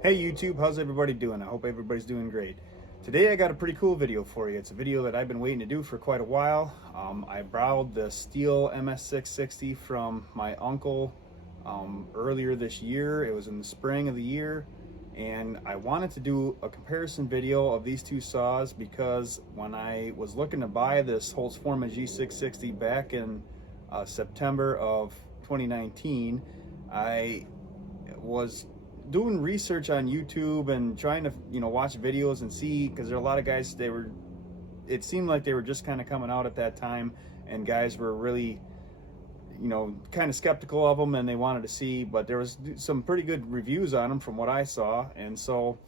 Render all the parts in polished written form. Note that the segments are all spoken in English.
Hey YouTube, how's everybody doing? I hope everybody's doing great. Today I got a pretty cool video for you. It's a video that I've been waiting to do for quite a while. I borrowed the Stihl MS660 from my uncle earlier this year. It was in the spring of the year, and I wanted to do a comparison video of these two saws because when I was looking to buy this Holzfforma G660 back in September of 2019, I was doing research on YouTube and trying to watch videos and see, because there are a lot of guys, it seemed like they were just kind of coming out at that time, and guys were really kind of skeptical of them, and they wanted to see, but there was some pretty good reviews on them from what I saw. And so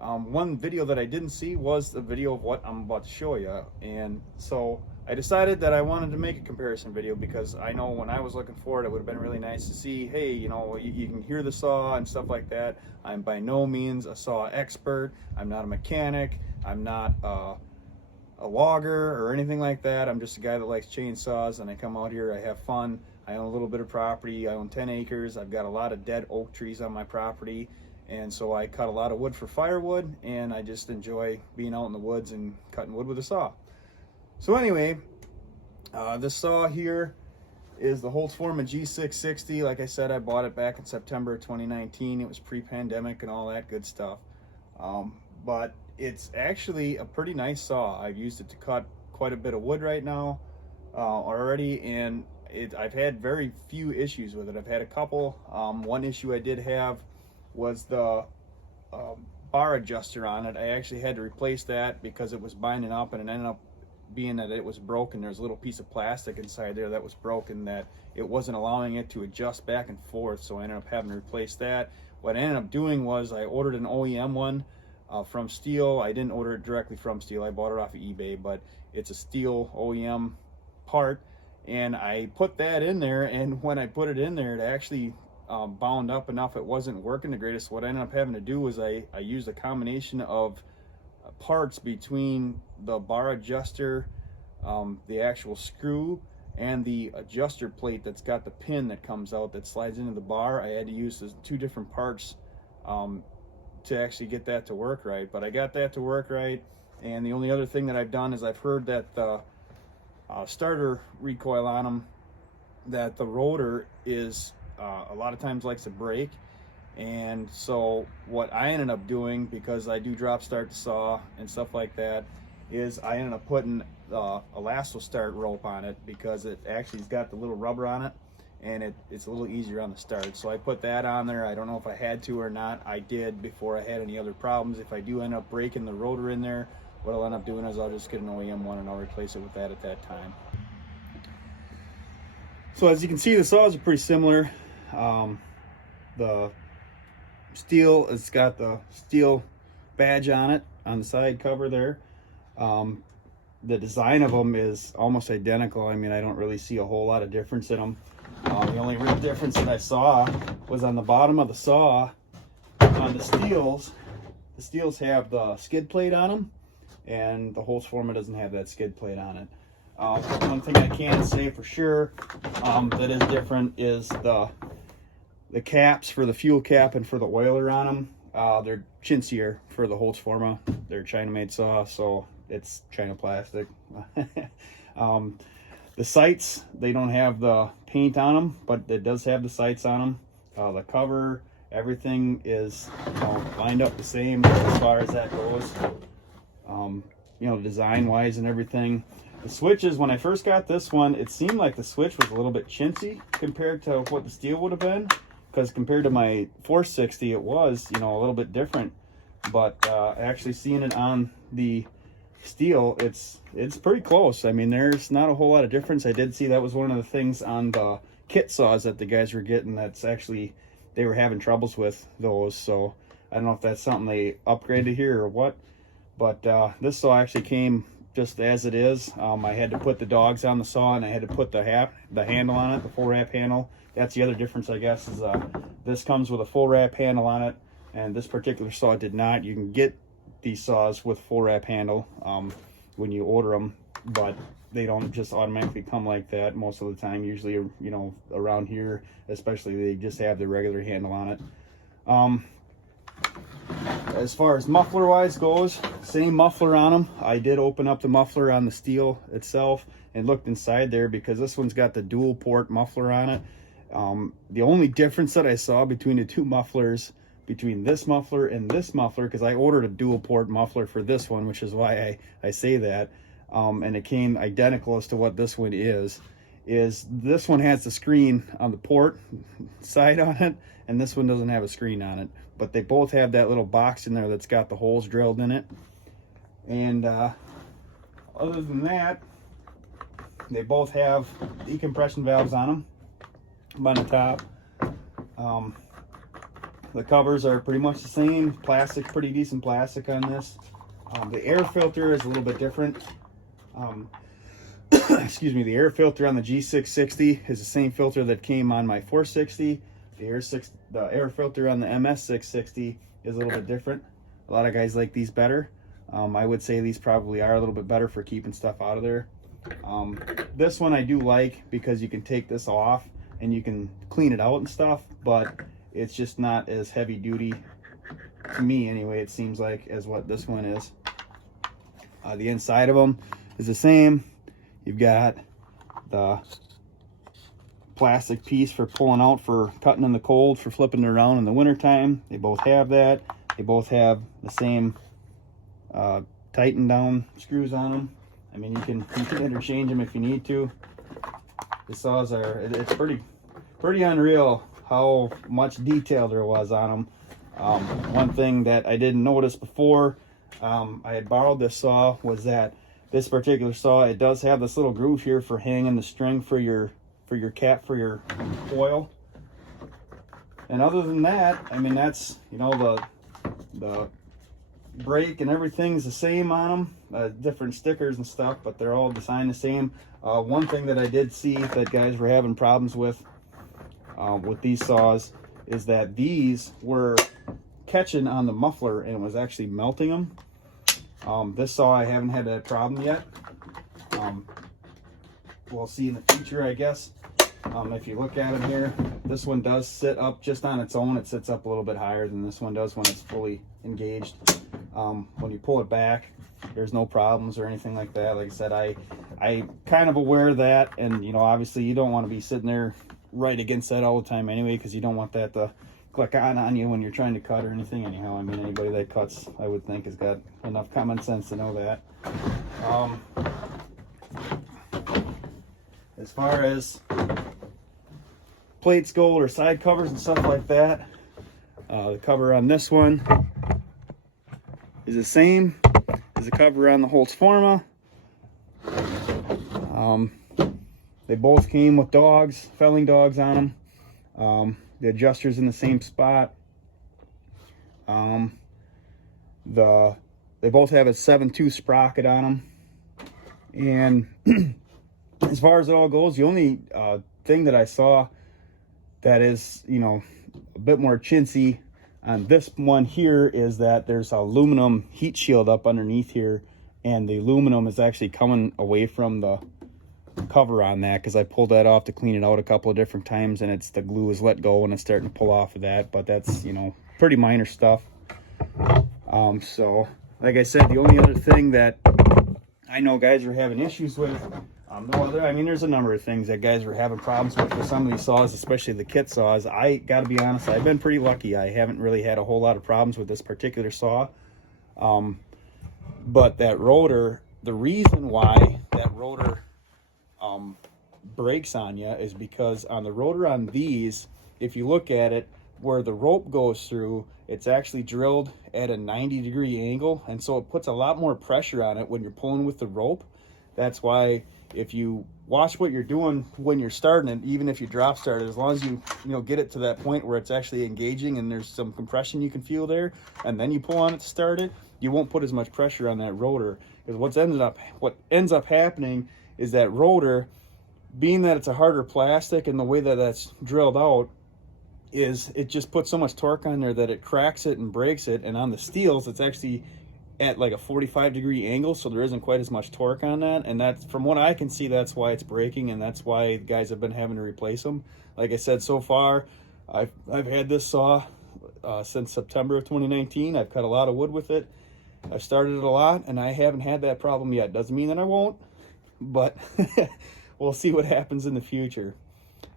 one video that I didn't see was the video of what I'm about to show you. And so I decided that I wanted to make a comparison video because I know when I was looking for it, it would have been really nice to see, hey, you can hear the saw and stuff like that. I'm by no means a saw expert. I'm not a mechanic. I'm not a logger or anything like that. I'm just a guy that likes chainsaws, and I come out here, I have fun. I own a little bit of property. I own 10 acres. I've got a lot of dead oak trees on my property, and so I cut a lot of wood for firewood, and I just enjoy being out in the woods and cutting wood with a saw. So anyway, this saw here is the Holzfforma G660. Like I said, I bought it back in September 2019. It was pre-pandemic and all that good stuff. But it's actually a pretty nice saw. I've used it to cut quite a bit of wood right now already, and I've had very few issues with it. I've had a couple. One issue I did have was the bar adjuster on it. I actually had to replace that because it was binding up, and it ended up being that it was broken. There's a little piece of plastic inside there that was broken, that it wasn't allowing it to adjust back and forth, so I ended up having to replace that. What I ended up doing was I ordered an OEM one from Stihl. I didn't order it directly from Stihl. I bought it off of eBay, but it's a Stihl OEM part, and I put that in there, and when I put it in there, it actually bound up enough. It wasn't working the greatest. What I ended up having to do was I used a combination of parts between the bar adjuster, the actual screw, and the adjuster plate that's got the pin that comes out that slides into the bar. I had to use the two different parts to actually get that to work right, but I got that to work right. And the only other thing that I've done is I've heard that the starter recoil on them, that the rotor is a lot of times likes to break. And so what I ended up doing, because I do drop start the saw and stuff like that, is I ended up putting elasto start rope on it, because it actually has got the little rubber on it, and it's a little easier on the start. So I put that on there. I don't know if I had to or not. I did before I had any other problems. If I do end up breaking the rotor in there, what I'll end up doing is I'll just get an OEM one and I'll replace it with that at that time. So as you can see, the saws are pretty similar. The Stihl, it's got the Stihl badge on it on the side cover there. The design of them is almost identical. I mean, I don't really see a whole lot of difference in them. The only real difference that I saw was on the bottom of the saw. On the Stihls, have the skid plate on them, and the Holzfforma doesn't have that skid plate on it. One thing I can say for sure that is different is the caps for the fuel cap and for the oiler on them. They're chintzier for the Holzfforma. They're China-made saw, so it's China plastic. The sights, they don't have the paint on them, but it does have the sights on them. The cover, everything is lined up the same as far as that goes. Design-wise and everything. The switches, when I first got this one, it seemed like the switch was a little bit chintzy compared to what the Stihl would have been. Because compared to my 460, it was, a little bit different. But actually seeing it on the Stihl, it's pretty close. I mean, there's not a whole lot of difference. I did see that was one of the things on the kit saws that the guys were getting. That's actually, they were having troubles with those. So I don't know if that's something they upgraded here or what. But this saw actually came just as it is. I had to put the dogs on the saw, and I had to put the handle on it, the full wrap handle. That's the other difference, I guess, is this comes with a full wrap handle on it, and this particular saw did not. You can get these saws with full wrap handle when you order them, but they don't just automatically come like that most of the time. Usually, around here especially, they just have the regular handle on it. as far as muffler wise goes, same muffler on them. I did open up the muffler on the Stihl itself and looked inside there because this one's got the dual port muffler on it. The only difference that I saw between the two mufflers, between this muffler and this muffler, because I ordered a dual port muffler for this one, which is why I say that, and it came identical as to what this one is this one has the screen on the port side on it, and this one doesn't have a screen on it. But they both have that little box in there that's got the holes drilled in it. And other than that, they both have decompression valves on them on the top. The covers are pretty much the same. Plastic, pretty decent plastic on this. The air filter is a little bit different. Excuse me, the air filter on the G660 is the same filter that came on my 460. The air filter on the MS660 is a little bit different. A lot of guys like these better. I would say these probably are a little bit better for keeping stuff out of there. This one I do like because you can take this off and you can clean it out and stuff, but it's just not as heavy duty, to me anyway, it seems like, as what this one is. The inside of them is the same. You've got the plastic piece for pulling out for cutting in the cold, for flipping it around in the wintertime. They both have that. They both have the same tighten down screws on them. I mean, you can interchange them if you need to. The saws are, it's pretty unreal how much detail there was on them. One thing that I didn't notice before I had borrowed this saw was that this particular saw, it does have this little groove here for hanging the string for your cap for your coil. And other than that, I mean, that's, you know, the brake and everything's the same on them. Different stickers and stuff, but they're all designed the same. One thing that I did see that guys were having problems with these saws is that these were catching on the muffler and it was actually melting them. This saw, I haven't had that problem yet. We'll see in the future, I guess. If you look at it here, this one does sit up just on its own. It sits up a little bit higher than this one does when it's fully engaged. When you pull it back, there's no problems or anything like that. Like I said, I kind of aware of that, and you know, obviously you don't want to be sitting there right against that all the time anyway, because you don't want that to click on you when you're trying to cut or anything anyhow. I mean, anybody that cuts, I would think, has got enough common sense to know that. As far as plates go or side covers and stuff like that, the cover on this one is the same as the cover on the Holzfforma. They both came with dogs, felling dogs on them. The adjuster's in the same spot. They both have a 7.2 sprocket on them. And as far as it all goes, the only thing that I saw that is, you know, a bit more chintzy on this one here is that there's an aluminum heat shield up underneath here, and the aluminum is actually coming away from the cover on that, because I pulled that off to clean it out a couple of different times, and the glue is let go and it's starting to pull off of that. But that's, you know, pretty minor stuff. So like I said, the only other thing that I know guys are having issues with, I mean, there's a number of things that guys were having problems with some of these saws, especially the kit saws. I gotta be honest, I've been pretty lucky. I haven't really had a whole lot of problems with this particular saw. But that rotor, the reason why that rotor breaks on you is because on the rotor on these, if you look at it, where the rope goes through, it's actually drilled at a 90-degree angle, and so it puts a lot more pressure on it when you're pulling with the rope. That's why if you watch what you're doing when you're starting it, even if you drop start it, as long as you get it to that point where it's actually engaging and there's some compression you can feel there, and then you pull on it to start it, you won't put as much pressure on that rotor. Because what ends up happening is that rotor, being that it's a harder plastic and the way that that's drilled out, is it just puts so much torque on there that it cracks it and breaks it. And on the Stihls, it's actually at like a 45-degree angle, so there isn't quite as much torque on that. And that's, from what I can see, that's why it's breaking, and that's why guys have been having to replace them. Like I said, so far I've had this saw since September of 2019. I've cut a lot of wood with it. I've started it a lot, and I haven't had that problem yet. Doesn't mean that I won't, but we'll see what happens in the future.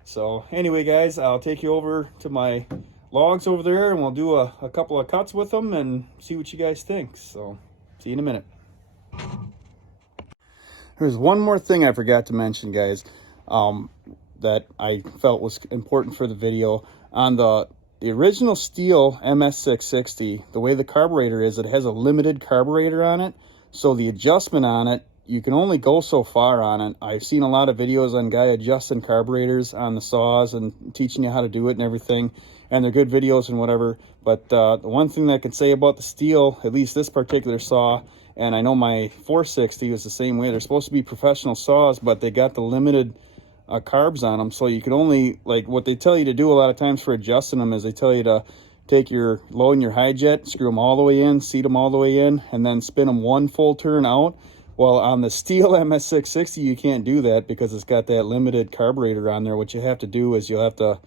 So anyway, guys, I'll take you over to my logs over there, and we'll do a couple of cuts with them and see what you guys think. So see you in a minute. There's one more thing I forgot to mention, guys, that I felt was important for the video. On the original Stihl MS660, the way the carburetor is, it has a limited carburetor on it. So the adjustment on it, you can only go so far on it. I've seen a lot of videos on guy adjusting carburetors on the saws and teaching you how to do it and everything. And they're good videos and whatever. But the one thing that I can say about the Stihl, at least this particular saw, and I know my 460 was the same way. They're supposed to be professional saws, but they got the limited carbs on them. So you can only, like, what they tell you to do a lot of times for adjusting them is they tell you to take your low and your high jet, screw them all the way in, seat them all the way in, and then spin them one full turn out. Well, on the Stihl MS660, you can't do that because it's got that limited carburetor on there. What you have to do is you'll have to,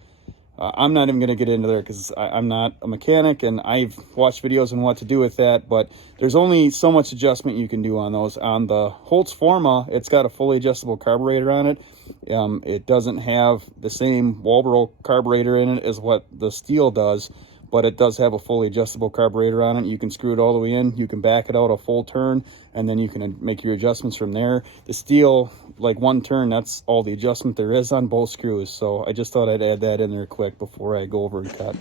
I'm not even going to get into there because I'm not a mechanic, and I've watched videos on what to do with that, but there's only so much adjustment you can do on those. On the Holzfforma, it's got a fully adjustable carburetor on it. It doesn't have the same Walbro carburetor in it as what the Stihl does, but it does have a fully adjustable carburetor on it. You can screw it all the way in, you can back it out a full turn, and then you can make your adjustments from there. The Stihl, like one turn, that's all the adjustment there is on both screws. So I just thought I'd add that in there quick before I go over and cut.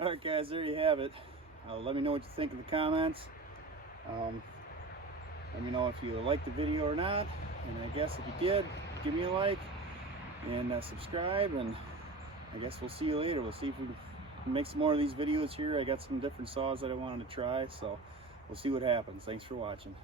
Alright guys, there you have it. Let me know what you think in the comments. Let me know if you liked the video or not. And I guess if you did, give me a like and subscribe. And I guess we'll see you later. We'll see if we can make some more of these videos here. I got some different saws that I wanted to try, so we'll see what happens. Thanks for watching.